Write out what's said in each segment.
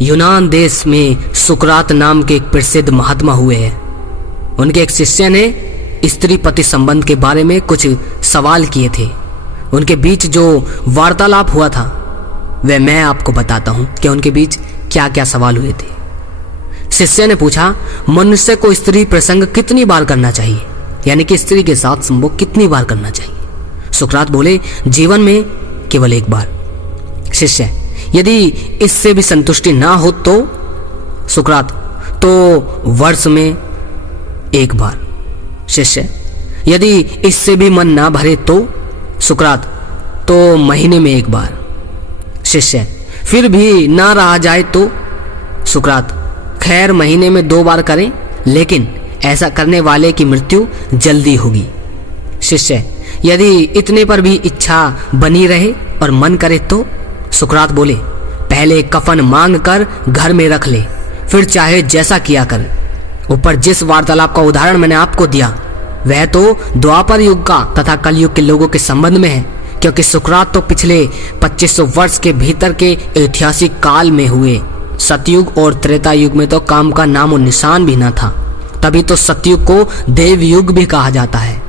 यूनान देश में सुकरात नाम के एक प्रसिद्ध महात्मा हुए हैं। उनके एक शिष्य ने स्त्री पति संबंध के बारे में कुछ सवाल किए थे। उनके बीच जो वार्तालाप हुआ था वह मैं आपको बताता हूं कि उनके बीच क्या क्या सवाल हुए थे। शिष्य ने पूछा, मनुष्य को स्त्री प्रसंग कितनी बार करना चाहिए, यानी कि स्त्री के साथ संभोग कितनी बार करना चाहिए। सुकरात बोले, जीवन में केवल एक बार। शिष्य, यदि इससे भी संतुष्टि ना हो तो? सुकरात, तो वर्ष में एक बार। शिष्य, यदि इससे भी मन ना भरे तो? सुकरात, तो महीने में एक बार। शिष्य, फिर भी ना रहा जाए तो? सुकरात, खैर महीने में 2 बार करें, लेकिन ऐसा करने वाले की मृत्यु जल्दी होगी। शिष्य, यदि इतने पर भी इच्छा बनी रहे और मन करे तो? सुकरात बोले, पहले कफन मांग कर घर में रख ले, फिर चाहे जैसा किया कर। ऊपर जिस वार्तालाप का उदाहरण मैंने आपको दिया वह तो द्वापर युग का तथा कलयुग के लोगों के संबंध में है, क्योंकि सुकरात तो पिछले 2500 वर्ष के भीतर के ऐतिहासिक काल में हुए। सतयुग और त्रेता युग में तो काम का नामो निशान भी न था, तभी तो सतयुग को देव युग भी कहा जाता है।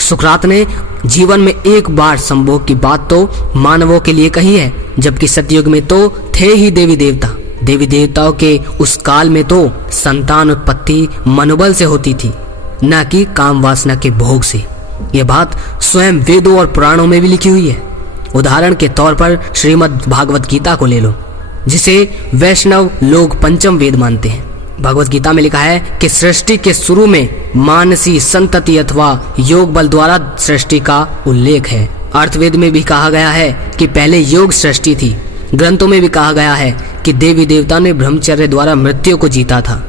सुकरात ने जीवन में एक बार संभोग की बात तो मानवों के लिए कही है, जबकि सतयुग में तो थे ही देवी देवता। देवी देवताओं के उस काल में तो संतान उत्पत्ति मनोबल से होती थी, न कि काम वासना के भोग से। यह बात स्वयं वेदों और पुराणों में भी लिखी हुई है। उदाहरण के तौर पर श्रीमद् भागवत गीता को ले लो, जिसे वैष्णव लोग पंचम वेद मानते हैं। भगवत गीता में लिखा है कि सृष्टि के शुरू में मानसी संतति अथवा योग बल द्वारा सृष्टि का उल्लेख है। अर्थवेद में भी कहा गया है कि पहले योग सृष्टि थी। ग्रंथों में भी कहा गया है कि देवी देवता ने ब्रह्मचर्य द्वारा मृत्यु को जीता था।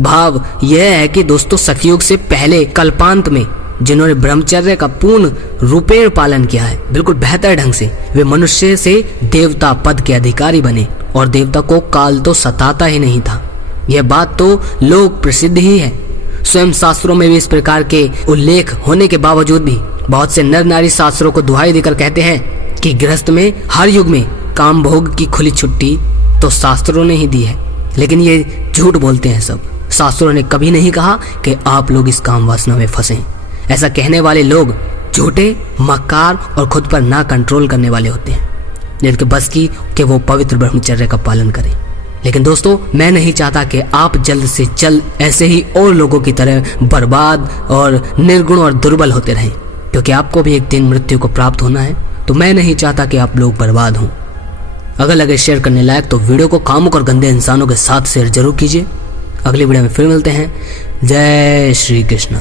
भाव यह है कि दोस्तों, सतयुग से पहले कल्पांत में जिन्होंने ब्रह्मचर्य का पूर्ण रूपेण पालन किया है, बिल्कुल बेहतर ढंग से, वे मनुष्य से देवता पद के अधिकारी बने और देवता को काल तो सताता ही नहीं था। यह बात तो लोक प्रसिद्ध ही है। स्वयं शास्त्रों में भी इस प्रकार के उल्लेख होने के बावजूद भी बहुत से नर नारी शास्त्रों को दुहाई देकर कहते हैं कि गृहस्थ में हर युग में काम भोग की खुली छुट्टी तो शास्त्रों ने ही दी है। लेकिन ये झूठ बोलते हैं सब। शास्त्रों ने कभी नहीं कहा कि आप लोग इस काम वासना में फंसे। ऐसा कहने वाले लोग झूठे, मक्कार और खुद पर ना कंट्रोल करने वाले होते हैं, जिनके बस की कि वो पवित्र ब्रह्मचर्य का पालन करें। लेकिन दोस्तों, मैं नहीं चाहता कि आप जल्द से जल्द ऐसे ही और लोगों की तरह बर्बाद और निर्गुण और दुर्बल होते रहें, क्योंकि आपको भी एक दिन मृत्यु को प्राप्त होना है। तो मैं नहीं चाहता कि आप लोग बर्बाद हों। अगर लगे शेयर करने लायक तो वीडियो को कामुक और गंदे इंसानों के साथ शेयर जरूर कीजिए। अगली वीडियो में फिर मिलते हैं। जय श्री कृष्ण।